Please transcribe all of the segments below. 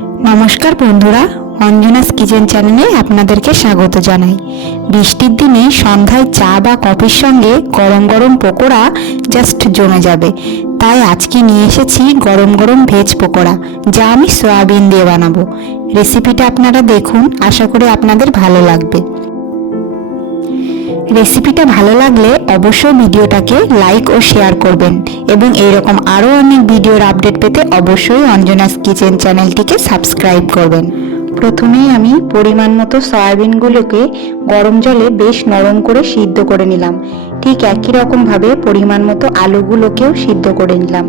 নমস্কার বন্ধুরা, অঞ্জনাস কিচেন চ্যানেলে আপনাদেরকে স্বাগত জানাই। বৃষ্টির দিনে সন্ধ্যায় চা বা কফির সঙ্গে গরম গরম পকোড়া জাস্ট জমে যাবে। তাই আজকে নিয়ে এসেছি গরম গরম ভেজ পকোড়া, যা আমি সয়াবিন দিয়ে বানাবো। রেসিপিটা আপনারা দেখুন, আশা করি আপনাদের ভালো লাগবে। রেসিপিটা ভালো লাগলে অবশ্যই ভিডিওটাকে লাইক ও শেয়ার করবেন এবং এইরকম আরও অনেক ভিডিওর আপডেট পেতে অবশ্যই অঞ্জনাস কিচেন চ্যানেলটিকে সাবস্ক্রাইব করবেন। প্রথমেই আমি পরিমাণ মতো সয়াবিনগুলোকে গরম জলে বেশ নরম করে সিদ্ধ করে নিলাম। ঠিক একই রকমভাবে পরিমাণ মতো আলুগুলোকেও সিদ্ধ করে নিলাম।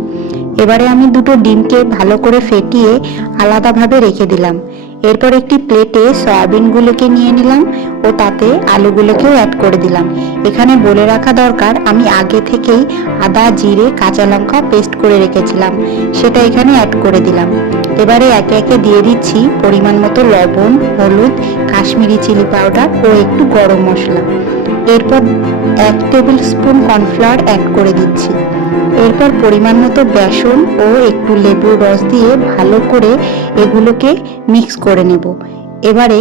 এবারে আমি দুটো ডিমকে ভালো করে ফেটিয়ে আলাদাভাবে রেখে দিলাম। এরপর একটি প্লেটে সয়াবিনগুলোকে নিয়ে নিলাম ও তাতে আলুগুলোকেও অ্যাড করে দিলাম। এখানে বলে রাখা দরকার, আমি আগে থেকেই আদা, জিরে, কাঁচা লঙ্কা পেস্ট করে রেখেছিলাম, সেটা এখানে অ্যাড করে দিলাম। এবারে একে একে দিয়ে দিচ্ছি পরিমাণ মতো লবণ, হলুদ, কাশ্মীরি চিলি পাউডার ও একটু গরম মশলা। এরপর 1 টেবিল স্পুন কর্নফ্লাওয়ার অ্যাড করে দিচ্ছি। এরপর পরিমাণ মতো বেসন ও একটু লেবুর রস দিয়ে ভালো করে এগুলোকে মিক্স করে নেব। এবারে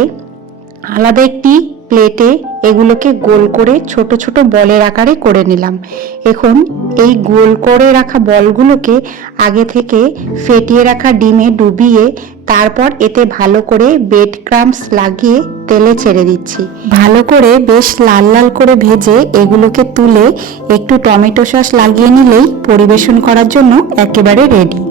আলাদা একটি প্লেটে এগুলোকে গোল করে ছোট ছোট বলের আকারে করে নিলাম। এখন এই গোল করে রাখা বলগুলোকে আগে থেকে ফেটিয়ে রাখা ডিমে ডুবিয়ে তারপর এতে ভালো করে ব্রেড ক্রাম্বস লাগিয়ে তেলে ছেড়ে দিচ্ছি। ভালো করে বেশ লাল লাল করে ভেজে এগুলোকে তুলে একটু টমেটো সস লাগিয়ে নিলেই পরিবেশন করার জন্য একেবারে রেডি।